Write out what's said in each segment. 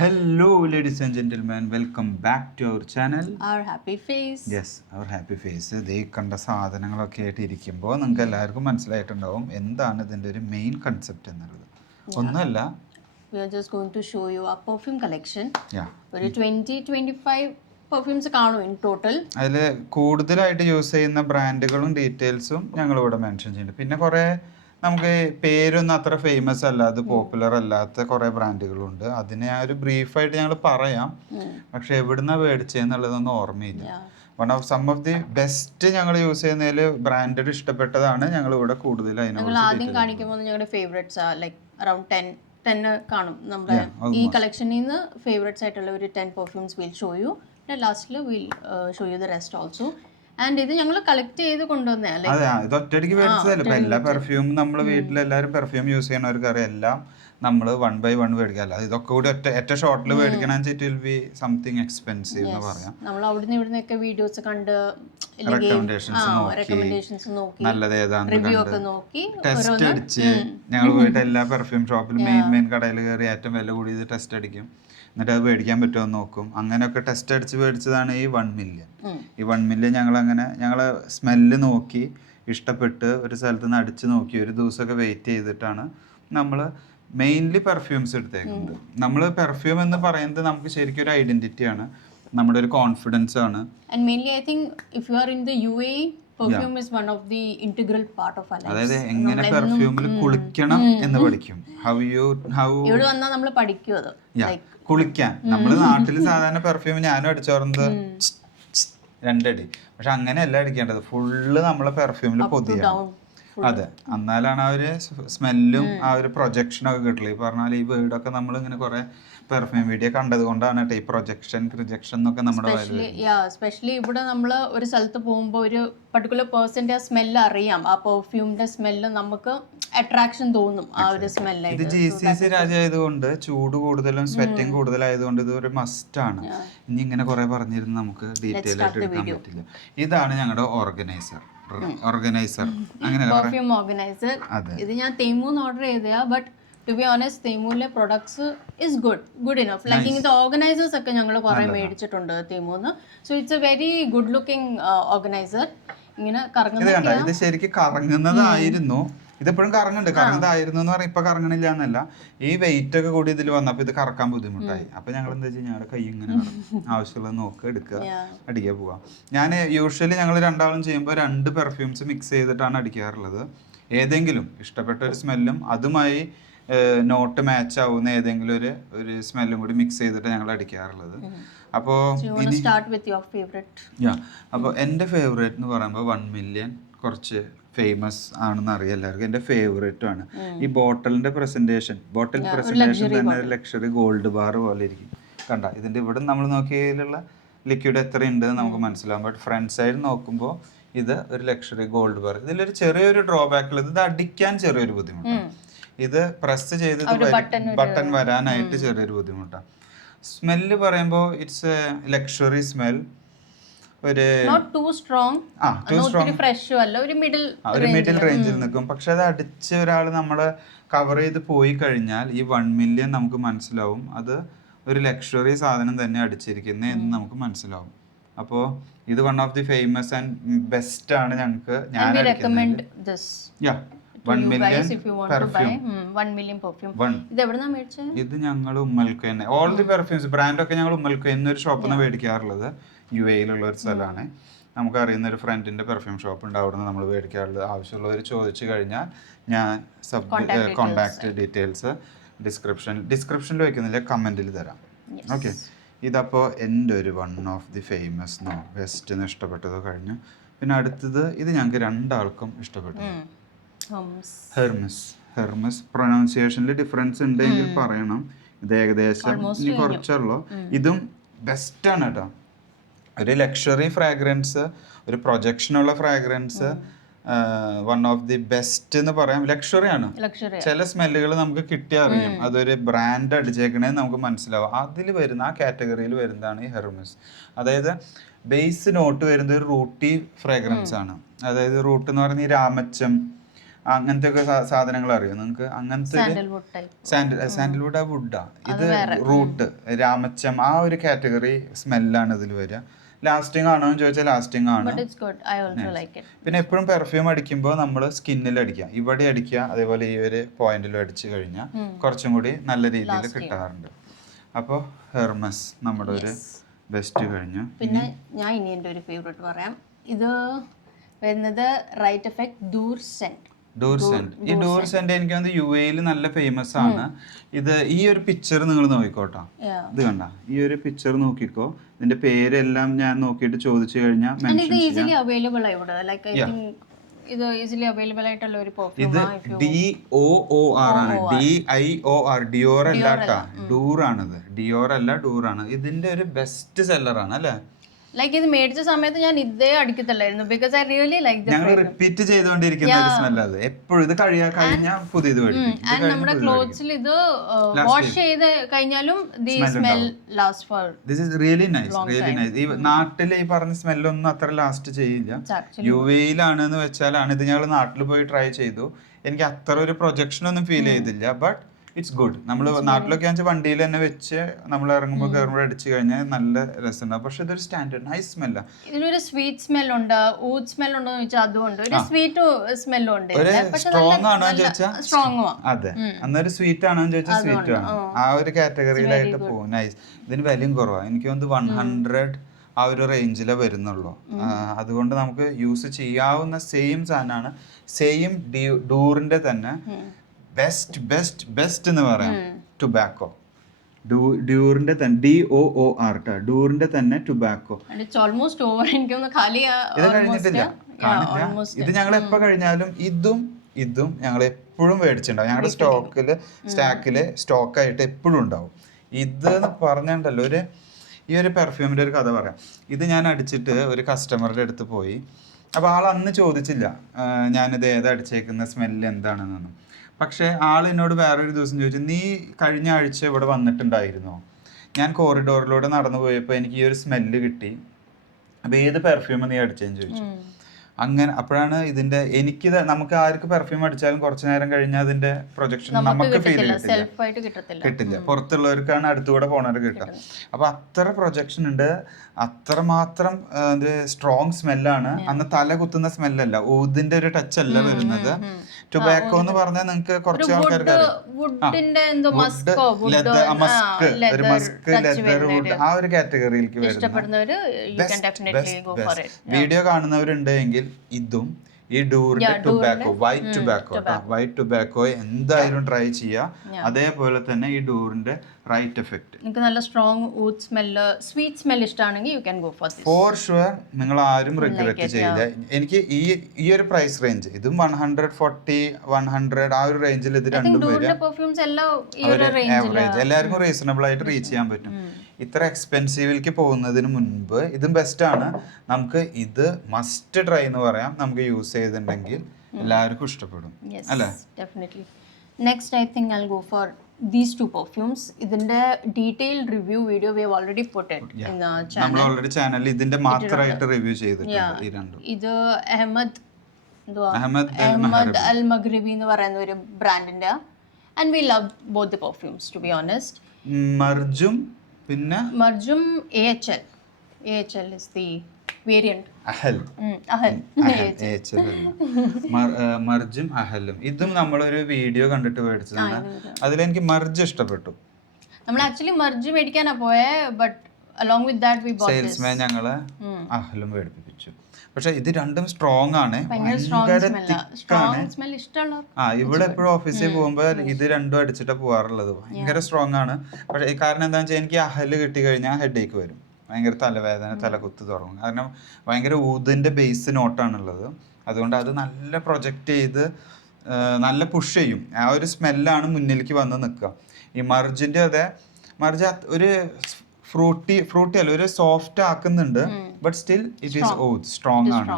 Hello, ladies and gentlemen. Welcome back to our channel. Our happy face. Yes, our happy face. ഈ കണ്ട സാധനങ്ങളൊക്കെ ആയിട്ട് ഇരിക്കുമ്പോൾ നിങ്ങൾക്ക് എല്ലാവർക്കും മനസ്സിലായിട്ടുണ്ടാവും എന്താണ് ഇതിൻ്റെ ഒരു മെയിൻ കൺസെപ്റ്റ് എന്നുള്ളത്. ഒന്നുമല്ല, We are just going to show you our perfume collection. Yeah. ഒരു 20-25 പെർഫ്യൂംസ് കാണും ഇൻ ടോട്ടൽ. അതിൽ കൂടുതലായിട്ട് യൂസ് ചെയ്യുന്ന ബ്രാൻഡുകളും ഡീറ്റെയിൽസും ഞങ്ങളിവിടെ മെൻഷൻ ചെയ്യുന്നുണ്ട്. പിന്നെ കുറേ നമുക്ക് പേരൊന്നും അത്ര ഫേമസ് അല്ലാതെ പോപ്പുലർ അല്ലാത്ത കുറേ ബ്രാൻഡുകളുണ്ട്. അതിനെ ആ ഒരു ബ്രീഫായിട്ട് ഞങ്ങൾ പറയാം, പക്ഷെ എവിടുന്നാണ് മേടിച്ചതെന്നുള്ളതൊന്നും ഓർമ്മയില്ല. One of some of the best ഞങ്ങൾ യൂസ് ചെയ്യുന്നതിൽ ബ്രാൻഡഡ് ഇഷ്ടപ്പെട്ടതാണ് ഞങ്ങൾ ഇവിടെ കൂടുതൽ ഞങ്ങൾ ആദ്യം കാണിക്കുമ്പോൾ ഞങ്ങളുടെ ഫേവറേറ്റ്സ് ലൈക്ക് അറൌണ്ട് 10 കാണും. നമ്മുടെ ഈ കളക്ഷനിൽ നിന്ന് ഫേവറേറ്റ്സ് ആയിട്ടുള്ള ഒരു 10 പെർഫ്യൂംസ് വിൽ ഷോ യു. ലാസ്റ്റിൽ will show you the rest also. And ഇത് ഞങ്ങൾ കളക്ട് ചെയ്ത് കൊണ്ടുവന്നേ. അതെ, ഇത് ഒറ്റയടിക്ക് മേടിച്ചതല്ല. ഇപ്പൊ എല്ലാ പെർഫ്യൂം നമ്മൾ വീട്ടിലെല്ലാവരും പെർഫ്യൂം യൂസ് ചെയ്യണവർക്ക് അറിയാം, എല്ലാം നമ്മൾ 1 by 1 മേടിക്കാല്ല. ഇതൊക്കെ കൂടി ഒറ്റ ഷോട്ടിൽ മേടിക്കണമെന്ന് വെച്ചിട്ട് വിൽ ബി സംതിങ് എക്സ്പെൻസീവ് എന്ന് പറയാം. നമ്മൾ അവിടുന്ന് ഇവിടുന്നൊക്കെ വീഡിയോസ് കണ്ട് റെക്കമെൻഡേഷൻസ് നോക്കി നല്ലത് ഏതാണെന്ന് നോക്കി ടെസ്റ്റ് അടിച്ച് ഞങ്ങൾ പോയിട്ട് എല്ലാ പെർഫ്യൂം ഷോപ്പിലും മെയിൻ കടയിൽ കയറി ഏറ്റവും വില കൂടിയത് ടെസ്റ്റ് അടിക്കും. എന്നിട്ട് അത് മേടിക്കാൻ പറ്റുമോ എന്ന് നോക്കും. അങ്ങനെയൊക്കെ ടെസ്റ്റ് അടിച്ച് മേടിച്ചതാണ് ഈ 1 million. ഈ 1 million ഞങ്ങൾ സ്മെല്ല് നോക്കി ഇഷ്ടപ്പെട്ട് ഒരു സ്ഥലത്ത് നിന്ന് അടിച്ച് നോക്കി ഒരു ദിവസമൊക്കെ വെയിറ്റ് ചെയ്തിട്ടാണ് നമ്മൾ മെയിൻലി പെർഫ്യൂംസ് എടുത്തേക്കുന്നത്. നമ്മൾ പെർഫ്യൂം എന്ന് പറയുന്നത് നമുക്ക് ശരിക്കും ഒരു ഐഡന്റിറ്റിയാണ്, നമ്മുടെ ഒരു കോൺഫിഡൻസ് ആണ്. And mainly I think if you are in the UAE, perfume is one of the integral part of our lives. അതായത് എങ്ങനെ പെർഫ്യൂമിൽ കുളിക്കണം എന്ന് പഠിക്കും. ഇവിടെ വന്നാൽ നമ്മൾ പഠിക്കും അത്. കുളിക്കാൻ നമ്മള് നാട്ടിൽ സാധാരണ പെർഫ്യൂം ഞാനും അടിച്ചോർന്നത് 2 അടി, പക്ഷെ അങ്ങനെയല്ല അടിക്കേണ്ടത്. ഫുള്ള് നമ്മളെ പെർഫ്യൂമിൽ പൊതിയാണ്. അതെ, എന്നാലാണ് ആ ഒരു സ്മെല്ലും ആ ഒരു പ്രൊജക്ഷനും ഒക്കെ കിട്ടുള്ളൂ. ഈ പറഞ്ഞാൽ ഈ വീടൊക്കെ നമ്മൾ ഇങ്ങനെ കുറെ പെർഫ്യൂം വീഡിയോ കണ്ടത് കൊണ്ടാണ് ഈ പ്രൊജക്ഷൻ റിജക്ഷൻ എന്നൊക്കെ നമ്മുടെ സ്പെഷ്യലി ഇവിടെ നമ്മൾ ഒരു സ്ഥലത്ത് പോകുമ്പോൾ ഒരു പർട്ടിക്കുലർ പേഴ്സന്റെ ആ സ്മെല്ല് അറിയാം. ആ പെർഫ്യൂമിന്റെ സ്മെല്ല് നമുക്ക് അട്രാക്ഷൻ തോന്നും. ആ ഒരു സ്മെല്ല് ഇത് GCC രാജ്യമായതുകൊണ്ട് ചൂട് കൂടുതലും സ്വെറ്റിംഗ് കൂടുതലായതുകൊണ്ട് ഇത് ഒരു മസ്റ്റ് ആണ്. ഇനി ഇങ്ങനെ കുറെ പറഞ്ഞിരുന്നു നമുക്ക് ഡീറ്റെയിൽ ആയിട്ട് എടുക്കാൻ പറ്റില്ല. ഇതാണ് ഞങ്ങളുടെ ഓർഗനൈസർ പെർഫ്യൂം ഓർഗനൈസർ. ഇത് ഞാൻ തേമൂന്ന് ഓർഡർ ചെയ്തതാ. ബട്ട് ടു ബി ഓണസ്റ്റ് തേമൂരിലെ products is good enough. Like ഇങ്ങനത്തെ ഓർഗനൈസേഴ്സ് ഒക്കെ ഞങ്ങൾ കുറെ മേടിച്ചിട്ടുണ്ട് തേമൂന്ന്. So it's a very good looking organiser. ഇങ്ങനെ കറങ്ങുന്നത് ഇത് ശരിക്കും കറങ്ങുന്നതായിരുന്നു. ഇതിപ്പോഴും കറങ്ങുന്നതായിരുന്നു എന്ന് പറഞ്ഞാൽ ഇപ്പൊ കറങ്ങണില്ല എന്നല്ല. ഈ വെയിറ്റ് ഒക്കെ കൂടി ഇതിൽ വന്നപ്പോൾ ഇത് കറക്കാൻ ബുദ്ധിമുട്ടായി. അപ്പൊ ഞങ്ങൾ എന്താ വെച്ചാൽ ഞങ്ങളുടെ കൈ ഇങ്ങനെ ആവശ്യമുള്ളത് നോക്കുക, എടുക്കുക, അടിക്കാൻ പോവാം. ഞാൻ യൂഷ്വലി ഞങ്ങൾ രണ്ടാളും ചെയ്യുമ്പോൾ 2 പെർഫ്യൂംസ് മിക്സ് ചെയ്തിട്ടാണ് അടിക്കാറുള്ളത്. ഏതെങ്കിലും ഇഷ്ടപ്പെട്ട ഒരു സ്മെല്ലും അതുമായി നോട്ട് മാച്ച് ആവുന്ന ഏതെങ്കിലും ഒരു സ്മെല്ലും കൂടി മിക്സ് ചെയ്തിട്ട് ഞങ്ങൾ അടിക്കാറുള്ളത്. അപ്പോൾ അപ്പോൾ എൻ്റെ ഫേവറേറ്റ് എന്ന് പറയുമ്പോൾ 1 million കുറച്ച് ഫേമസ് ആണെന്ന് അറിയാം എല്ലാവർക്കും. എൻ്റെ ഫേവറേറ്റും ആണ്. ഈ ബോട്ടിൽ പ്രസന്റേഷൻ തന്നെ ലക്ഷറി ഗോൾഡ് ബാർ പോലെ ഇരിക്കും. കണ്ട ഇതിൻ്റെ ഇവിടെ നമ്മൾ നോക്കിയതിലുള്ള ലിക്വിഡ് എത്രയുണ്ട് നമുക്ക് മനസ്സിലാവും. ബട്ട് ഫ്രണ്ട് സൈഡ് നോക്കുമ്പോൾ ഇത് ഒരു ലക്ഷറി ഗോൾഡ് ബാർ. ഇതിലൊരു ചെറിയൊരു ഡ്രോബാക്ക് ഉള്ളത്, ഇത് അടിക്കാൻ ചെറിയൊരു ബുദ്ധിമുട്ടാണ്. ഇത് പ്രസ് ചെയ്ത് ബട്ടൺ വരാനായിട്ട് ചെറിയൊരു ബുദ്ധിമുട്ടാണ്. സ്മെല്ല് പറയുമ്പോൾ ഇറ്റ്സ് എ ലക്ഷറി സ്മെൽ. ഒരു മിഡിൽ റേഞ്ചിൽ നിൽക്കും. പക്ഷെ അത് അടിച്ച് ഒരാൾ നമ്മളെ കവർ ചെയ്ത് പോയി കഴിഞ്ഞാൽ ഈ 1 million നമുക്ക് മനസ്സിലാവും അത് ഒരു ലക്ഷറി സാധനം തന്നെ അടിച്ചിരിക്കുന്നത് എന്ന് നമുക്ക് മനസ്സിലാവും. അപ്പോൾ ഇത് one of the famous and best ആണ് ഞങ്ങൾക്ക്. ഞാൻ 1 million perfume. ഇത് ഞങ്ങൾ ഉമ്മൽക്ക് തന്നെ ഓൾ ദി പെർഫ്യൂംസ് ബ്രാൻഡൊക്കെ ഞങ്ങൾ ഉമ്മൽക്ക് എന്നൊരു ഷോപ്പിൽ നിന്ന് മേടിക്കാറുള്ളത്. UAE-ലുള്ള ഒരു സ്ഥലമാണ്. നമുക്ക് അറിയുന്ന ഒരു ഫ്രണ്ടിന്റെ പെർഫ്യൂം ഷോപ്പ് ഉണ്ട്, അവിടെ നിന്ന് നമ്മൾ മേടിക്കാറുള്ളത്. ആവശ്യമുള്ളവർ ചോദിച്ചു കഴിഞ്ഞാൽ ഞാൻ കോണ്ടാക്ട് ഡീറ്റെയിൽസ് ഡിസ്ക്രിപ്ഷനിൽ വയ്ക്കുന്നില്ല, കമന്റിൽ തരാം. ഓക്കെ, ഇതപ്പോൾ എൻ്റെ ഒരു 1 ഓഫ് ദി ഫേമസ് ബെസ്റ്റ് ഇഷ്ടപ്പെട്ടതോ കഴിഞ്ഞു. പിന്നെ അടുത്തത് ഇത് ഞങ്ങൾക്ക് 2 ആൾക്കും ഇഷ്ടപ്പെട്ടു. ഹെർമസ് പ്രൊനൗൺസിയേഷനിൽ ഡിഫറൻസ് ഉണ്ടെങ്കിൽ പറയണം. ഇത് ഏകദേശം ഇനി കുറച്ചുള്ളൂ. ഇതും ബെസ്റ്റ് ആണ് കേട്ടോ. ഒരു ലക്ഷറി ഫ്രാഗ്രൻസ്, ഒരു പ്രൊജക്ഷനുള്ള ഫ്രാഗ്രൻസ്, 1 ഓഫ് ദി ബെസ്റ്റ് എന്ന് പറയാം. ലക്ഷറി ആണ്. ചില സ്മെല്ലുകൾ നമുക്ക് കിട്ടിയാൽ അറിയാം അതൊരു ബ്രാൻഡ് അടിച്ചേക്കണേന്ന് നമുക്ക് മനസ്സിലാവും. അതിൽ വരുന്ന ആ കാറ്റഗറിയിൽ വരുന്നതാണ് ഈ ഹെർമസ്. അതായത് ബേസ് നോട്ട് വരുന്നത് ഒരു റൂട്ടി ഫ്രാഗ്രൻസ് ആണ്. അതായത് റൂട്ട് എന്ന് പറയുന്നത് ഈ രാമച്ചം, അങ്ങനത്തെ ഒക്കെ സാധനങ്ങൾ അറിയോ നിങ്ങൾക്ക്? അങ്ങനത്തെ സാൻഡൽവുഡ് ടൈപ്പ്. സാൻഡൽവുഡ് ആ വുഡാ, ഇത് റൂട്ട്, രാമച്ചം, ആ ഒരു കാറ്റഗറി സ്മെല്ലാണ് ഇതിൽ വരിക. ലാസ്റ്റിംഗ് ആണോ എന്ന് ചോദിച്ചാൽ ലാസ്റ്റിംഗ് ആണ്. പിന്നെ എപ്പോഴും പെർഫ്യൂം അടിക്കുമ്പോൾ നമ്മൾ സ്കിന്നിൽ അടിക്കുക, ഇവിടെ അടിക്കുക, അതേപോലെ ഈ ഒരു പോയിന്റിലും അടിച്ചു കഴിഞ്ഞാൽ കുറച്ചും കൂടി നല്ല രീതിയിൽ കിട്ടാറുണ്ട്. അപ്പോൾ ഹെർമസ് നമ്മുടെ ഒരു ബെസ്റ്റ് കഴിഞ്ഞു. പിന്നെ ഞാൻ ഇനി എൻ്റെ ഒരു ഫേവറേറ്റ് പറയാം. ഇത് വരുന്നത് റൈറ്റ് എഫക്ട് ഡൂർ സെന്റ്. ഈ ഡൂർ സെന്റ് എനിക്ക് തോന്നുന്നു UAE നല്ല ഫേമസ് ആണ്. ഇത് ഈ ഒരു പിക്ചർ നിങ്ങൾ നോക്കിക്കോട്ടോ, ഇത് കണ്ട ഈ ഒരു പിക്ചർ നോക്കിക്കോ, ഇതിന്റെ പേരെല്ലാം ഞാൻ നോക്കിയിട്ട് ചോദിച്ചു കഴിഞ്ഞാൽ ഇത് ഈസിലി അവൈലബിൾ ആണ് ഇവിടെ. ലൈക്ക് ഐ തിങ്ക് ഇത് ഈസിലി അവൈലബിൾ ആയിട്ടുള്ള ഒരു പെർഫ്യൂം. ഇത് DOOR ആണ്, DIOR, ഡിയോർ അല്ല കേട്ടാ, ഡൂർ ആണിത്, ഡിയോർ അല്ല ഡൂർ ആണ്. ഇതിന്റെ ഒരു ബെസ്റ്റ് സെല്ലർ ആണ് അല്ലേ? ലൈക്ക് ഇത് മേടിച്ച സമയത്ത് ഞാൻ ഇതേ അടിക്കത്തില്ലായിരുന്നു, because I really like this. ഞങ്ങൾ റിപ്പീറ്റ് ചെയ്തുകൊണ്ടിരിക്കുന്ന ഒരു സ്മെൽ അത് എപ്പോഴും. ഇത് കഴിഞ്ഞാൽ പുതിയത് മേടിക്കും. ആൻഡ് നമ്മുടെ ക്ലോത്ത്സിൽ ഇത് വാഷ് ചെയ്ത് കഴിഞ്ഞാലും the smell last for. This is really nice, really nice. ഈ നാട്ടിൽ ഈ പറഞ്ഞ സ്മെല്ലൊന്നും അത്ര ലാസ്റ്റ് ചെയ്യില്ല. UAE-ലാണെന്ന് വെച്ചാലാണ് ഇത്. ഞങ്ങൾ നാട്ടിൽ പോയി ട്രൈ ചെയ്തു, എനിക്ക് അത്ര ഒരു പ്രൊജക്ഷൻ ഒന്നും ഫീൽ ചെയ്തില്ല. But it's good. നമ്മൾ നാട്ടിലൊക്കെ വെച്ചാൽ വണ്ടിയിൽ തന്നെ വെച്ച് നമ്മൾ ഇറങ്ങുമ്പോൾ കയറുമ്പോൾ അടിച്ചു കഴിഞ്ഞാൽ നല്ല രസമുണ്ടാവും. പക്ഷെ ഇതൊരു സ്റ്റാൻഡേർഡ് നൈസ് സ്മെല്ല. ഇതിനൊരു സ്വീറ്റ് സ്മെൽ ഉണ്ട്, ഊഡ് സ്മെൽ ഉണ്ടോ എന്ന് ചോദിച്ചാൽ അതുകൊണ്ട് ഒരു സ്വീറ്റ് സ്മെല്ലും ഉണ്ട്. ഒരു സ്ട്രോങ് ആണോ എന്ന് ചോദിച്ചാൽ സ്ട്രോങ്, അതെ. അന്നൊരു സ്വീറ്റ് ആണോ എന്ന് ചോദിച്ചാൽ സ്വീറ്റ് ആണ്. ആ ഒരു കാറ്റഗറിയിലായിട്ട് പോകും. നൈസ്. ഇതിന് വിലയും കുറവാണ്, എനിക്ക് തോന്നുന്നു 100 ആ ഒരു റേഞ്ചിലേ വരുന്നുള്ളൂ. അതുകൊണ്ട് നമുക്ക് യൂസ് ചെയ്യാവുന്ന സെയിം സാധനമാണ്. സെയിം ഡൂറിന്റെ തന്നെ ബെസ്റ്റ് എന്ന് പറയാം ടുബാക്കോ. ഡ്യൂറിന്റെ തന്നെ DOOR, ഡൂറിന്റെ തന്നെ ടുബാക്കോ. ഇത് കഴിഞ്ഞിട്ടില്ല, കാണില്ല. ഇത് ഞങ്ങൾ എപ്പോ കഴിഞ്ഞാലും ഇതും ഞങ്ങൾ എപ്പോഴും മേടിച്ചിട്ടുണ്ടാവും. ഞങ്ങളുടെ സ്റ്റാക്കില് സ്റ്റോക്കായിട്ട് എപ്പോഴും ഉണ്ടാവും. ഇത് പറഞ്ഞിട്ടുണ്ടല്ലോ, ഈ ഒരു പെർഫ്യൂമിന്റെ ഒരു കഥ പറയാം. ഇത് ഞാൻ അടിച്ചിട്ട് ഒരു കസ്റ്റമറുടെ അടുത്ത് പോയി. അപ്പോൾ ആൾ അന്ന് ചോദിച്ചില്ല ഞാനിത് ഏതാ അടിച്ചേക്കുന്ന സ്മെല്ല് എന്താണെന്നൊന്നും. പക്ഷേ ആൾ എന്നോട് വേറൊരു ദിവസം ചോദിച്ചു, നീ കഴിഞ്ഞ ആഴ്ച ഇവിടെ വന്നിട്ടുണ്ടായിരുന്നോ? ഞാൻ കോറിഡോറിലൂടെ നടന്നു പോയപ്പോൾ എനിക്ക് ഈ ഒരു സ്മെല്ല് കിട്ടി, അപ്പോൾ ഏത് പെർഫ്യൂം നീ അടിച്ചതെന്ന് ചോദിച്ചു. അങ്ങനെ അപ്പോഴാണ് ഇതിന്റെ നമുക്ക് ആർക്ക് പെർഫ്യൂം അടിച്ചാലും കുറച്ചു നേരം കഴിഞ്ഞാൽ അതിന്റെ പ്രൊജക്ഷൻ നമുക്ക് ഫീൽ കിട്ടില്ല. പുറത്തുള്ളവർക്കാണ് അടുത്തുകൂടെ പോണവർക്ക് കിട്ടുക. അപ്പൊ അത്ര പ്രൊജക്ഷൻ ഉണ്ട്, അത്രമാത്രം സ്ട്രോങ് സ്മെല്ലാണ്. അന്ന് തല കുത്തുന്ന സ്മെല്ലല്ല, ഊതിന്റെ ഒരു ടച്ച് അല്ല വരുന്നത്. ടൊബാക്കോ എന്ന് പറഞ്ഞാൽ നിങ്ങൾക്ക് കുറച്ച് ആൾക്കാർക്ക് ആ ഒരു കാറ്റഗറിയിലേക്ക് വരുന്നത്. വീഡിയോ കാണുന്നവരുണ്ടെങ്കിൽ ഇതും ഈ ഡൂറിന്റെ ടുബാക്കോ, വൈറ്റ് ടുബാക്കോ എന്തായാലും ട്രൈ ചെയ്യുക. അതേപോലെ തന്നെ ഈ ഡൂറിന്റെ റൈറ്റ് എഫക്ട്. നിങ്ങൾക്ക് നല്ല സ്ട്രോങ് ഊഡ് സ്മെല്ല്, സ്വീറ്റ് സ്മെൽ ഇഷ്ടമാണെങ്കിൽ you can go for this. For sure നിങ്ങൾ ആരും റിഗ്രറ്റ് ചെയ്യില്ല. എനിക്ക് ഈ ഒരു പ്രൈസ് റേഞ്ച്, ഇതും 140, 100 ആ ഒരു റേഞ്ചിൽ ഇത് രണ്ടും വരും. എല്ലാവർക്കും റീസണബിൾ ആയിട്ട് റീച്ച് ചെയ്യാൻ പറ്റും. ഇത്ര എക്സ്പെൻസീവിലേക്ക് പോകുന്നതിന് മുൻപ് ഇതും ബെസ്റ്റ് ആണ്. നമുക്ക് ഇത് മസ്റ്റ് ട്രൈ എന്ന് പറയാം. നമുക്ക് യൂസ് ചെയ്തിട്ടുണ്ടെങ്കിൽ എല്ലാവർക്കും ഇഷ്ടപ്പെടും അല്ലേ? Definitely. Next I think I will go for these two perfumes. ഇതിന്റെ detailed review video we have already put it in the channel. നമ്മൾ ഓൾറെഡി ചാനലിൽ ഇതിന്റെ മാത്രമായിട്ട് റിവ്യൂ ചെയ്തിട്ടുണ്ട് ഈ രണ്ടും. ഇത് അഹമ്മദ് അൽ മഗ്രിബി എന്ന് പറയുന്ന ഒരു ബ്രാൻഡിന്റെ, and we love both the perfumes to be honest. മർജും AHL is the variant. അഹൽ മർജും അഹലും. ഇതും നമ്മളൊരു വീഡിയോ കണ്ടിട്ട് മേടിച്ചതാണ്. അതിലെനിക്ക് മർജ് ഇഷ്ടപ്പെട്ടു. നമ്മൾ ആക്ച്വലി മർജ് മേടിക്കാനാ പോയെ, but along with that we bought this. Salesman ഞങ്ങളെ അഹലും മേടിപ്പിച്ചു. പക്ഷെ ഇത് രണ്ടും സ്ട്രോങ് ആണ്, ഇവിടെ എപ്പോഴും ഓഫീസിൽ പോകുമ്പോൾ ഇത് രണ്ടും അടിച്ചിട്ടാ പോവാറുള്ളത്. ഭയങ്കര സ്ട്രോങ് ആണ്. പക്ഷെ കാരണം എന്താണെന്ന് വെച്ചാൽ എനിക്ക് അഹല് കിട്ടി കഴിഞ്ഞാൽ ഹെഡേക്ക് വരും, ഭയങ്കര തലവേദന, തലകുത്ത് തുടങ്ങും. കാരണം ഭയങ്കര ഊതിന്റെ ബേസ് നോട്ടാണുള്ളത്. അതുകൊണ്ട് അത് നല്ല പ്രൊജക്റ്റ് ചെയ്ത് നല്ല പുഷ് ചെയ്യും. ആ ഒരു സ്മെല്ലാണ് മുന്നിലേക്ക് വന്ന് നിൽക്കുക. ഈ മർജിന്റെ മർജ് ഒരു ഫ്രൂട്ടി അല്ല, ഒരു സോഫ്റ്റ് ആക്കുന്നുണ്ട്. But still it is strong ആണ്.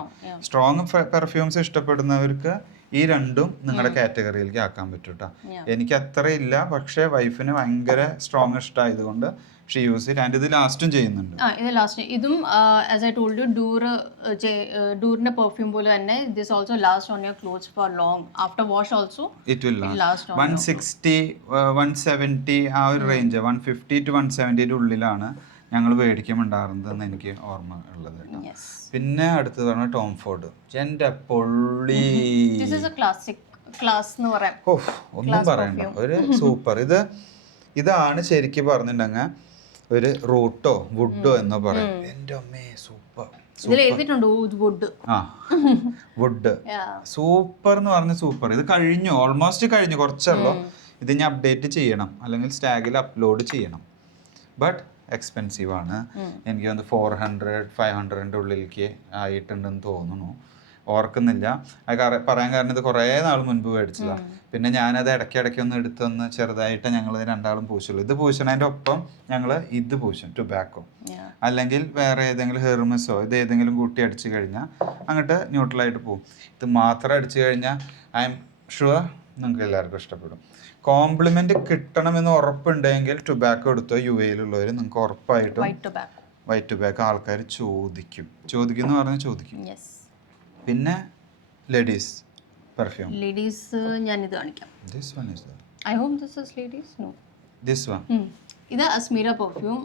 സ്ട്രോങ് പെർഫ്യൂംസ് ഇഷ്ടപ്പെടുന്നവർക്ക് ഈ രണ്ടും നിങ്ങളുടെ കാറ്റഗറിയിലേക്ക് ആക്കാൻ പറ്റും കേട്ടോ. എനിക്ക് അത്ര ഇല്ല, പക്ഷേ വൈഫിന് ഭയങ്കര സ്ട്രോങ് ഇഷ്ടമായതുകൊണ്ട് ഷീ യൂസ് ഇറ്റ്. ആൻഡ് ഇത് ലാസ്റ്റും ചെയ്യുന്നുണ്ട്. ഇത് ലാസ്റ്റ് ഇതും ആസ് ഐ ടോൾഡ് യു ഡൂറിന്റെ പെർഫ്യൂം പോലെ തന്നെ this also last on your clothes for long after wash also it will last 160 170 ആ ഒരു റേഞ്ച് 150 to 170 ഉള്ളിലാണ് ഞങ്ങൾ മേടിക്കുമുണ്ടായിരുന്നതെന്ന് എനിക്ക് ഓർമ്മ ഉള്ളത്. പിന്നെ അടുത്തത് പറഞ്ഞ ടോം ഫോർഡ്. എൻ്റെ പൊള്ളി, ഒന്നും പറയണ്ട, ഒരു സൂപ്പർ. ഇതാണ് ശരിക്കും പറഞ്ഞിട്ടുണ്ടെങ്കിൽ ഒരു റൂട്ടോ വുഡോ എന്നോ പറയാം. എൻ്റെ അമ്മേ സൂപ്പർ. വുഡ് സൂപ്പർ എന്ന് പറഞ്ഞ സൂപ്പർ. ഇത് കഴിഞ്ഞു, ഓൾമോസ്റ്റ് കഴിഞ്ഞു, കുറച്ചുള്ളൂ. ഇത് ഞാൻ അപ്ഡേറ്റ് ചെയ്യണം, അല്ലെങ്കിൽ സ്റ്റാഗിൽ അപ്ലോഡ് ചെയ്യണം. ബട്ട് എക്സ്പെൻസീവ് ആണ്. എനിക്ക് തോന്നുന്നു 400-500 ഉള്ളിലേക്ക് ആയിട്ടുണ്ടെന്ന് തോന്നുന്നു, ഓർക്കുന്നില്ല. അത് പറയാൻ കാരണം ഇത് കുറേ നാൾ മുൻപ് മേടിച്ചതാണ്. പിന്നെ ഞാനത് ഇടയ്ക്കിടയ്ക്ക് ഒന്ന് എടുത്തൊന്ന് ചെറുതായിട്ട് ഞങ്ങൾ രണ്ടാളും പൂശുള്ളൂ. ഇത് പൂശണതിൻ്റെ ഒപ്പം ഞങ്ങൾ ഇത് പൂശും, ടുബാക്കോ അല്ലെങ്കിൽ വേറെ ഏതെങ്കിലും ഹെർമസോ ഇത് ഏതെങ്കിലും കൂട്ടി അടിച്ചു കഴിഞ്ഞാൽ അങ്ങോട്ട് ന്യൂട്രലായിട്ട് പോകും. ഇത് മാത്രം അടിച്ചു കഴിഞ്ഞാൽ ഐ എം ഷുവർ നിങ്ങൾക്ക് എല്ലാവർക്കും ഇഷ്ടപ്പെടും. കോംപ്ലിമെന്റ് കിട്ടണമെന്ന് ഉറപ്പുണ്ടെങ്കിൽ ടുബാക്കോ എടുത്തോ. UAE-ലുള്ളവർ നിങ്ങൾക്ക് ഉറപ്പായിട്ടും വൈറ്റ് ടുബാക്കോ ആൾക്കാർ ചോദിക്കും എന്ന് പറഞ്ഞാൽ ചോദിക്കും. പിന്നെ ലേഡീസ് പെർഫ്യൂം. ലേഡീസ് ഞാൻ ഇത് കാണിക്കാം. This one is I hope this is ladies. No. This one. ഇത് അസ്മീര പെർഫ്യൂം.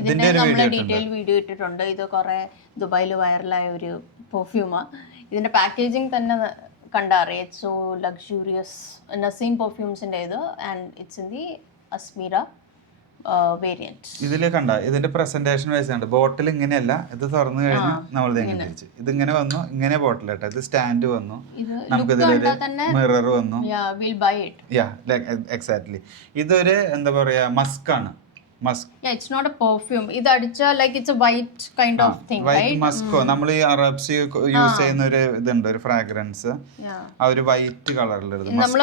ഇതിന്റെ നമ്മൾ ഡീറ്റെയിൽ വീഡിയോ ഇട്ടിട്ടുണ്ട്. ഇത് കുറെ ദുബായിൽ വൈറലായ ഒരു പെർഫ്യൂമാണ്. ഇതിന്റെ പാക്കേജിങ് തന്നെ കണ്ടറിയാം. It's so luxurious. നസീം പെർഫ്യൂംസിന്റെ ഇത്, and it's in the Asmeera variant. ഇതിൽ കണ്ട ഇതിന്റെ പ്രസന്റേഷൻ വൈസ് ബോട്ടിൽ ഇങ്ങനെയല്ല. ഇത് തുറന്നു കഴിഞ്ഞാൽ നമ്മൾ ഇതിങ്ങനെ വന്നു, ഇങ്ങനെ ബോട്ടിൽ കേട്ടോ. ഇത് സ്റ്റാൻഡ് വന്നു, നമുക്ക് ഇതിലൊരു മിറർ വന്നു. എക്സാക്ട്ലി. ഇതൊരു എന്താ പറയാ, മസ്ക് ആണ്. It's not a perfume. ഇത് അടിച്ചാ like it's a white kind of thing, right? White musk. നമ്മൾ ഈ അറബ്സ് യൂസ് ചെയ്യുന്ന ഒരു ഇതുണ്ട്, ഒരു ഫ്രാഗ്രൻസ്. ആ ഒരു വൈറ്റ് കളറിലുള്ളത് നമ്മൾ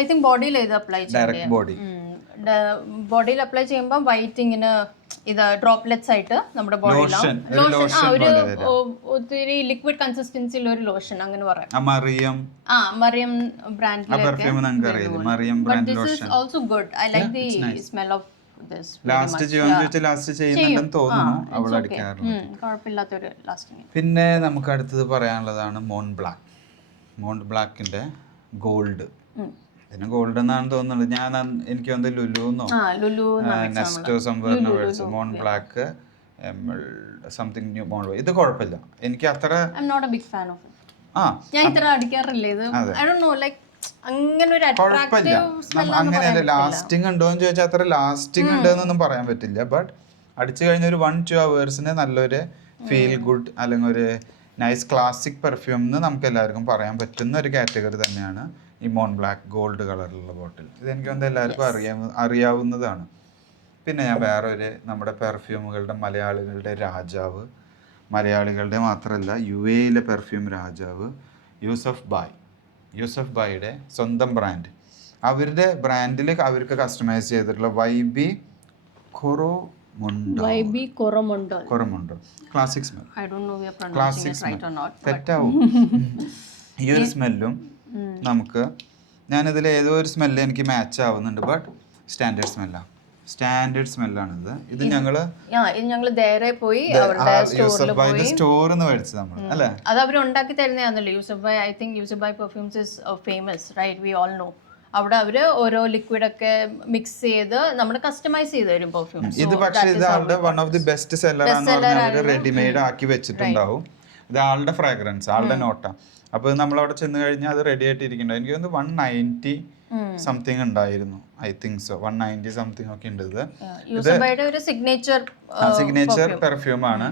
ഐ തിങ്ക് ബോഡിയിൽ ഇത് അപ്ലൈ ചെയ്യും. ഡയറക്റ്റ് ബോഡിയിൽ അപ്ലൈ ചെയ്യുമ്പോൾ വൈറ്റ് ഇങ്ങനെ ഇത് ഡ്രോപ്ലെറ്റ്സ് ആയിട്ട് നമ്മുടെ ബോഡിയിലാണ്. ഒത്തിരി ലിക്വിഡ് കൺസിസ്റ്റൻസിയിൽ ഒരു ലോഷൻ അങ്ങനെ പറയാം. മറിയം ബ്രാൻഡിലെ. But this is also good. I like the smell of this. Last ചെയ്യുന്നുണ്ടെന്ന് തോന്നുന്നു അവൾ അടിക്കാറുണ്ട്. കുഴപ്പമില്ലാത്തൊരു ലാസ്റ്റിംഗ്. പിന്നെ നമുക്ക് അടുത്തത് പറയാനുള്ളതാണ് മോണ്ട് ബ്ലാക്കിന്റെ ഗോൾഡ്. ഇതിന് ഗോൾഡ് എന്നാണ് തോന്നുന്നത്. എനിക്ക് തോന്നുന്നത് ലുലുന്നോ നെസ്റ്റോ സംഭവം മേടിച്ചത് മോണ്ട് ബ്ലാക്ക് സംതിങ് ന്യൂ മോണ്ട്. ഇത് കുഴപ്പമില്ല, എനിക്ക് അത്ര ഞാൻ ഇത്ര അടിക്കാറില്ല ഇത്. ഐ ഡോണ്ട് നോ, ലൈക്ക് അങ്ങനെയല്ല. ലാസ്റ്റിംഗ് ഉണ്ടോ എന്ന് ചോദിച്ചാൽ അത്ര ലാസ്റ്റിംഗ് ഉണ്ടെന്നൊന്നും പറയാൻ പറ്റില്ല. ബട്ട് അടിച്ചു കഴിഞ്ഞ ഒരു 1-2 hours നല്ലൊരു ഫീൽ ഗുഡ് അല്ലെങ്കിൽ ഒരു നൈസ് ക്ലാസിക് പെർഫ്യൂം എന്ന് നമുക്ക് എല്ലാവർക്കും പറയാൻ പറ്റുന്ന ഒരു കാറ്റഗറി തന്നെയാണ് ഈ മോൺ ബ്ലാക്ക് ഗോൾഡ് കളറിലുള്ള ബോട്ടിൽ. ഇതെനിക്ക് വന്ന് എല്ലാവർക്കും അറിയാവുന്നതാണ്. പിന്നെ ഞാൻ വേറൊരു നമ്മുടെ പെർഫ്യൂമുകളുടെ മലയാളികളുടെ രാജാവ്, മലയാളികളുടെ മാത്രമല്ല UAE-ലെ പെർഫ്യൂം രാജാവ് യൂസഫ് ബായിയുടെ സ്വന്തം ബ്രാൻഡ്. അവരുടെ ബ്രാൻഡിൽ അവർക്ക് കസ്റ്റമൈസ് ചെയ്തിട്ടുള്ള വൈബി കൊറമൊണ്ടോ ക്ലാസിക് സ്മെൽ. തെറ്റാവും. ഈ ഒരു സ്മെല്ലും നമുക്ക്, ഞാനിതിൽ ഏതോ ഒരു സ്മെല്ല് എനിക്ക് മാച്ച് ആവുന്നുണ്ട്. ബട്ട് സ്റ്റാൻഡേർഡ് സ്മെല്ലാണിത്. ഇത് ഞങ്ങള് പോയി സ്റ്റോറിന്ന് മേടിച്ചത് നമ്മൾ അല്ലേ. അത് അവർ ഉണ്ടാക്കി തരുന്നതാണല്ലോ. Yusuf Bhai, I think Yusuf Bhai perfumes is famous, right? We all know. അവിടെ അവര് ഓരോ ലിക്വിഡ് ഒക്കെ മിക്സ് ചെയ്ത് നമ്മൾ കസ്റ്റമൈസ് ചെയ്ത് തരും പെർഫ്യൂംസ്. ഇത് പക്ഷേ ഇത് ആളുടെ one of the best seller ആണ്. റെഡിമെയ്ഡ് ആക്കി വെച്ചിട്ടുണ്ടാവും. ഇത് ആളുടെ ഫ്രാഗ്രൻസ്, ആളുടെ നോട്ട. അപ്പോൾ നമ്മളവിടെ ചെന്ന് കഴിഞ്ഞാൽ അത് റെഡി ആയിട്ടിരിക്കുന്നുണ്ട്. എനിക്ക് തോന്നുന്നു 190 സംതിങ് ഉണ്ടായിരുന്നു, ഐ തിങ്ക് സോ. 190 സംതിങ് ഒക്കെ ഉണ്ട്. ഇത് സിഗ്നേച്ചർ പെർഫ്യൂം ആണ്.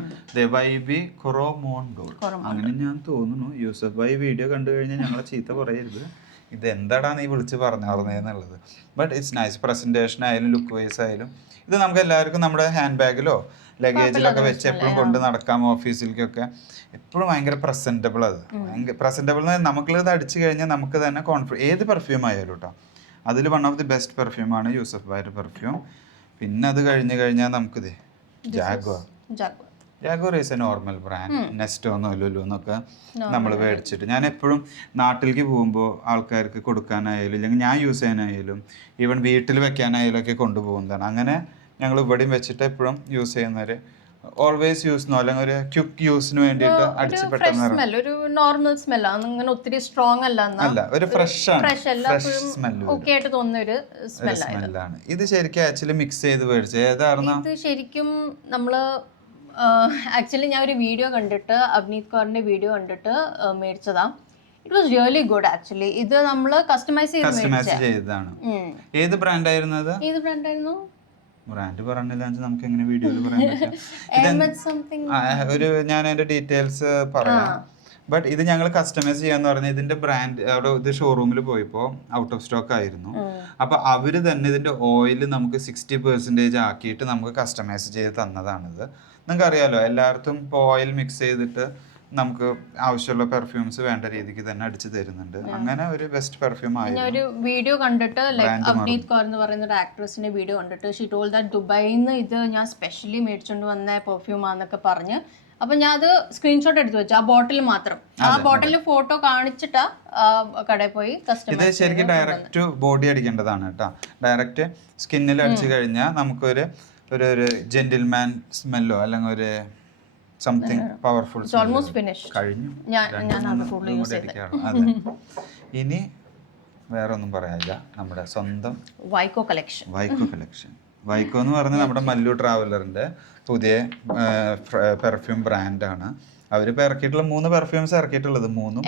വൈബി കൊറമൊണ്ടോ അങ്ങനെ ഞാൻ തോന്നുന്നു. യൂസഫ് ബൈ വീഡിയോ കണ്ടു കഴിഞ്ഞാൽ ഞങ്ങളെ ചീത്ത പറയരുത്, ഇത് എന്താടാ നീ വിളിച്ച് പറഞ്ഞുള്ളത്. But it's nice. പ്രസന്റേഷൻ ആയാലും ലുക്ക് വൈസ് ആയാലും ഇത് നമുക്ക് എല്ലാവർക്കും നമ്മുടെ ഹാൻഡ് ബാഗിലോ ലഗേജിലൊക്കെ വെച്ച് എപ്പോഴും കൊണ്ട് നടക്കാം. ഓഫീസിലേക്കൊക്കെ എപ്പോഴും ഭയങ്കര പ്രസന്റബിൾ. അത് പ്രസന്റബിൾ നമുക്കിത് അടിച്ചു കഴിഞ്ഞാൽ നമുക്ക് തന്നെ ഏത് പെർഫ്യൂം ആയാലും കേട്ടോ, അതിൽ വൺ ഓഫ് ദി ബെസ്റ്റ് പെർഫ്യൂമാണ് യൂസഫ് ബൈയുടെ പെർഫ്യൂം. പിന്നെ അത് കഴിഞ്ഞാൽ നമുക്കിത് Jaguar Jaguar is a normal brand. നെസ്റ്റോന്നോ ലുലു എന്നൊക്കെ നമ്മൾ മേടിച്ചിട്ട് ഞാൻ എപ്പോഴും നാട്ടിലേക്ക് പോകുമ്പോൾ ആൾക്കാർക്ക് കൊടുക്കാനായാലും ഇല്ലെങ്കിൽ ഞാൻ യൂസ് ചെയ്യാനായാലും ഈവൻ വീട്ടിൽ വെക്കാനായാലും ഒക്കെ കൊണ്ടുപോകുന്നതാണ്. അങ്ങനെ ഞങ്ങൾ ഇവിടെയും വെച്ചിട്ട് എപ്പോഴും യൂസ് ചെയ്യുന്നവര് ഓൾവേസ് യൂസ് അല്ലെങ്കിൽ ഒരു ക്വിക്ക് യൂസിന് വേണ്ടിയിട്ട് അടിച്ച് പെട്ടെന്ന് ഒരു നോർമൽ സ്മെല്ലാണ്, അങ്ങനെ ഒത്തിരി സ്ട്രോങ് അല്ല, ഒരു ഫ്രഷ് ആണ്, ഫ്രഷ് ഓക്കെ ആയിട്ട് തോന്നുന്ന ഒരു സ്മെല്ലാണ്. ഇത് ശരിക്കും ആക്ച്വലി മിക്സ് ചെയ്ത് മേടിച്ചത് ഏതായിരുന്നു? ഇത് ശരിക്കും നമ്മള് ആക്ച്വലി ഞാൻ ഒരു വീഡിയോ കണ്ടിട്ട് അബ്നീത് കൗറിന്റെ വീഡിയോ കണ്ടിട്ട് മേടിച്ചതാ. It was really good actually. ഇത് നമ്മള് കസ്റ്റമൈസ് ചെയ്തതാണ്. ഏത് ബ്രാൻഡ് ആയിരുന്നു അത്? ഏത് ബ്രാൻഡ് ആയിരുന്നു? ബ്രാൻഡ് പറഞ്ഞില്ല നമുക്ക് എങ്ങനെ വീഡിയോയിൽ പറയാൻ പറ്റും? ഒരു ഞാൻ അതിന്റെ ഡീറ്റെയിൽസ് പറയാം. ബട്ട് ഇത് ഞങ്ങൾ കസ്റ്റമൈസ് ചെയ്യാന്ന് പറഞ്ഞാൽ ഇതിന്റെ ബ്രാൻഡ് അവിടെ ഇത് ഷോറൂമിൽ പോയപ്പോൾ ഔട്ട് ഓഫ് സ്റ്റോക്ക് ആയിരുന്നു. അപ്പൊ അവര് തന്നെ ഇതിന്റെ ഓയിൽ നമുക്ക് 60% ആക്കിയിട്ട് നമുക്ക് കസ്റ്റമൈസ് ചെയ്ത് തന്നതാണിത്. നിങ്ങൾക്ക് അറിയാലോ, എല്ലായിടത്തും ഇപ്പോൾ ഓയിൽ മിക്സ് ചെയ്തിട്ട് നമുക്ക് ആവശ്യമുള്ള പെർഫ്യൂംസ് വേണ്ട രീതിക്ക് തന്നെ അടിച്ചു തരുന്നുണ്ട്. അങ്ങനെ ഒരു ബെസ്റ്റ് പെർഫ്യൂം ആയിരുന്നു. ഒരു വീഡിയോ കണ്ടിട്ട് ലൈക്ക് അബ്നീത് കൗർ എന്ന് പറയുന്ന ഒരു ആക്ട്രസിന്റെ വീഡിയോ കണ്ടിട്ട് ഷീ ടോൾഡ് ദാറ്റ് ദുബായിൽ നിന്ന് ഇത് ഞാൻ സ്പെഷ്യലി മേടിച്ചുകൊണ്ട് വന്ന പെർഫ്യൂം ആണെന്നൊക്കെ പറഞ്ഞ്, അപ്പൊ ഞാൻ അത് സ്ക്രീൻഷോട്ട് എടുത്തു വെച്ചു, ആ ബോട്ടിൽ മാത്രം. ആ ബോട്ടിൽ ഫോട്ടോ കാണിച്ചിട്ടാ കടയിൽ പോയി കസ്റ്റമർ. ഇത് ശരിക്കും ഡയറക്റ്റ് ബോഡി അടിക്കേണ്ടതാണ് കേട്ടോ. ഡയറക്റ്റ് സ്കിന്നിൽ അടിച്ചു കഴിഞ്ഞാൽ നമുക്കൊരു ഒരു ജെന്റിൽമാൻ സ്മെല്ലോ അല്ലെങ്കിൽ ഒരു സംതിങ് പവർഫുൾ കഴിഞ്ഞു. അതെ, ഇനി വേറെ ഒന്നും പറയാനില്ല. നമ്മുടെ സ്വന്തം വൈക്കോ കളക്ഷൻ. വൈക്കോ എന്ന് പറഞ്ഞാൽ നമ്മുടെ മല്ലു ട്രാവലറിന്റെ പുതിയ പെർഫ്യൂം ബ്രാൻഡാണ്. അവർ ഇറക്കിയിട്ടുള്ള 3 പെർഫ്യൂംസ് ഇറക്കിയിട്ടുള്ളത്, 3ഉം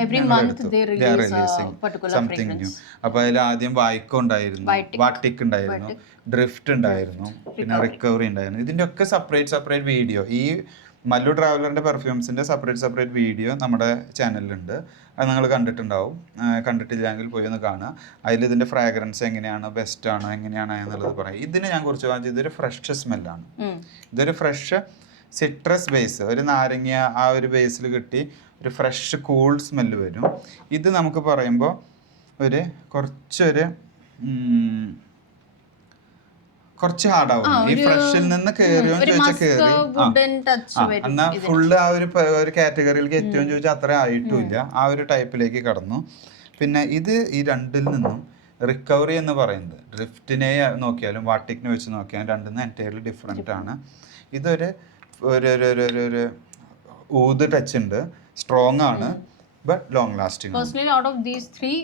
സംതിങ് ന്യൂ. അപ്പൊ അതിൽ ആദ്യം വൈക്കോ ഉണ്ടായിരുന്നു, വാട്ടിക് ഉണ്ടായിരുന്നു, ഡ്രിഫ്റ്റ് ഉണ്ടായിരുന്നു, പിന്നെ റിക്കവറി ഉണ്ടായിരുന്നു. ഇതിന്റെ ഒക്കെ സെപ്പറേറ്റ് വീഡിയോ, ഈ മല്ലു ട്രാവലറിന്റെ പെർഫ്യൂംസിന്റെ സെപ്പറേറ്റ് വീഡിയോ നമ്മുടെ ചാനലിലുണ്ട്. അത് നിങ്ങൾ കണ്ടിട്ടുണ്ടാവും. കണ്ടിട്ടില്ലെങ്കിൽ പോയി ഒന്ന് കാണുക. അതിൽ ഇതിന്റെ ഫ്രാഗ്രൻസ് എങ്ങനെയാണ്, ബെസ്റ്റ് ആണോ എങ്ങനെയാണ് എന്നുള്ളത് പറയാം. ഇതിന് ഞാൻ കുറിച്ച് പറഞ്ഞാൽ ഇതൊരു ഫ്രഷ് സ്മെല്ലാണ്. ഇതൊരു ഫ്രഷ് സിട്രസ് ബേസ്, ഒരു നാരങ്ങ ആ ഒരു ബേസിൽ കിട്ടി ഒരു ഫ്രഷ് കൂൾ സ്മെല്ല് വരും. ഇത് നമുക്ക് പറയുമ്പോൾ ഒരു കുറച്ച് ഹാർഡാവും. ഈ ഫ്രഷിൽ നിന്ന് കയറിയോ ചോദിച്ചാൽ കയറി, എന്നാ ഫുള്ള് ആ ഒരു കാറ്റഗറിയിലേക്ക് എത്തിയോ ചോദിച്ചാൽ അത്ര ആയിട്ടുമില്ല. ആ ഒരു ടൈപ്പിലേക്ക് കടന്നു. പിന്നെ ഇത് ഈ രണ്ടിൽ നിന്നും റിക്കവറി എന്ന് പറയുന്നത്, ഡ്രിഫ്റ്റിനെ നോക്കിയാലും വാട്ടിക്കിനെ വെച്ച് നോക്കിയാലും രണ്ടിൽ എൻറ്റയർലി ഡിഫറെൻ്റ് ആണ്. ഇതൊരു ഒരു ഊത് ടച്ച് ഉണ്ട്, സ്ട്രോങ് ആണ്, but long lasting. Personally out of these 3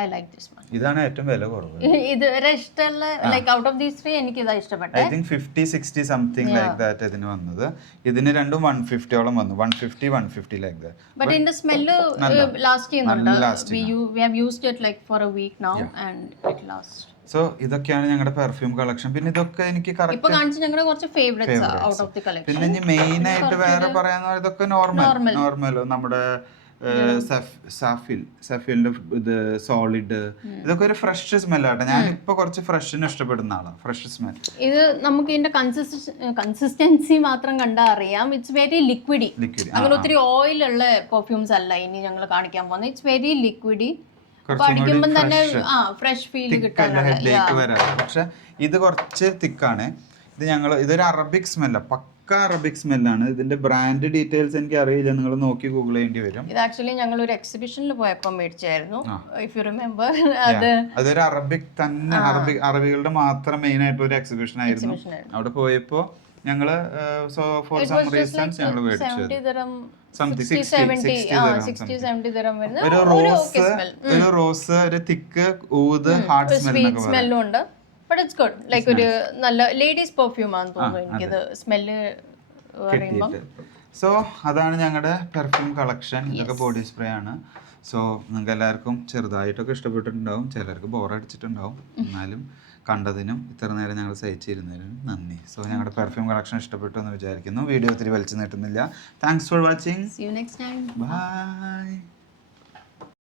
I like this one. ഇതാണ് ഏറ്റവും വില കുറവ്. ഇതുവരെ ഇഷ്ടമുള്ള ലൈക്ക് ഔട്ട് ഓഫ് ദീസ് 3 എനിക്ക് ഇതാ ഇഷ്ടപ്പെട്ടെ. I think 50-60 something like that ഇതിന് വന്നത്. ഇതിന് രണ്ടും 150ഓളം വന്നു, 150 like that. But in the smell last ചെയ്യുന്നുണ്ട്. We have used it like for a week now and it lasts. So ഇതൊക്കെയാണ് ഞങ്ങളുടെ പെർഫ്യൂം കളക്ഷൻ. പിന്നെ ഇതൊക്കെ എനിക്ക് ഇപ്പൊ കാണിച്ച ഞങ്ങളുടെ കുറച്ച് favourites out of the collection. പിന്നെ ഇനി മെയിൻ ആയിട്ട് വേറെ പറയാന്ന് ഇതൊക്കെ നോർമൽ നമ്മുടെ സഫിലിന്റെ ഇത് സോളിഡ്, ഇതൊക്കെ ഒരു ഫ്രഷ് സ്മെല്ലാട്ടെ. ഞാനിപ്പോ കുറച്ച് ഫ്രഷിന് ഇഷ്ടപ്പെടുന്ന ആളാണ്, ഫ്രഷ് സ്മെൽ. ഇത് നമുക്ക് ഇതിന്റെ കൺസിസ്റ്റൻസി മാത്രം കണ്ടാ അറിയാം. It's very ലിക്വിഡി. അങ്ങനെ ഒത്തിരി ഓയിൽ ഉള്ള പെർഫ്യൂംസ് അല്ല ഇനി ഞങ്ങൾ കാണിക്കാൻ പോകുന്നത്. It's very ലിക്വിഡി. അടിക്കുമ്പോൾ തന്നെ ഫ്രഷ് ഫീൽ കിട്ടാനാണ്. പക്ഷെ ഇത് കുറച്ച് തിക്കാണ്. ഇതൊരു അറബിക് സ്മെല്ല, അറബിക് സ്മെല്ലാണ്. ഇതിന്റെ ബ്രാൻഡ് ഡീറ്റെയിൽസ് എനിക്ക് അറിയില്ല, നിങ്ങൾ നോക്കി ഗൂഗിൾ ചെയ്യേണ്ടി വരും. ഇത് ആക്ച്വലി ഞങ്ങൾ ഒരു എക്സിബിഷനിൽ പോയപ്പോൾ മേടിച്ചായിരുന്നു, ഇഫ് യു റിമെമ്പർ. അതൊരു അറബിക് തന്നെ, അറബികളുടെ മാത്രം മെയിൻ ആയിട്ട് ഒരു എക്സിബിഷൻ ആയിരുന്നു. അവിടെ പോയപ്പോ ഞങ്ങള് ഫോർ സം റീസൺസ് ഞങ്ങൾ മേടിച്ചു. ഒരു റോസ്, ഒരു തിക്ക് ഊത് ഹാർഡ് സ്മെല്ലും ഉണ്ട്. But it's good. ലൈക്ക് ഒരു നല്ല ലേഡീസ് പെർഫ്യൂം ആണെന്ന് തോന്നുന്നു എനിക്കിത് സ്മെല്ല് പറയുമ്പോൾ. സോ അതാണ് ഞങ്ങളുടെ പെർഫ്യൂം കളക്ഷൻ. ഇതൊക്കെ ബോഡി സ്പ്രേ ആണ്. സോ നിങ്ങൾക്ക് എല്ലാവർക്കും ചെറുതായിട്ടൊക്കെ ഇഷ്ടപ്പെട്ടിട്ടുണ്ടാവും, ചിലർക്ക് ബോറടിച്ചിട്ടുണ്ടാവും. എന്നാലും കണ്ടതിനും ഇത്ര നേരം ഞങ്ങൾ സഹിച്ചിരുന്നതിനും നന്ദി. സോ ഞങ്ങളുടെ പെർഫ്യൂം കളക്ഷൻ ഇഷ്ടപ്പെട്ടു എന്ന് വിചാരിക്കുന്നു. വീഡിയോ ഒത്തിരി വലിച്ചു നീട്ടുന്നില്ല. Thanks for watching. See you next time. Bye.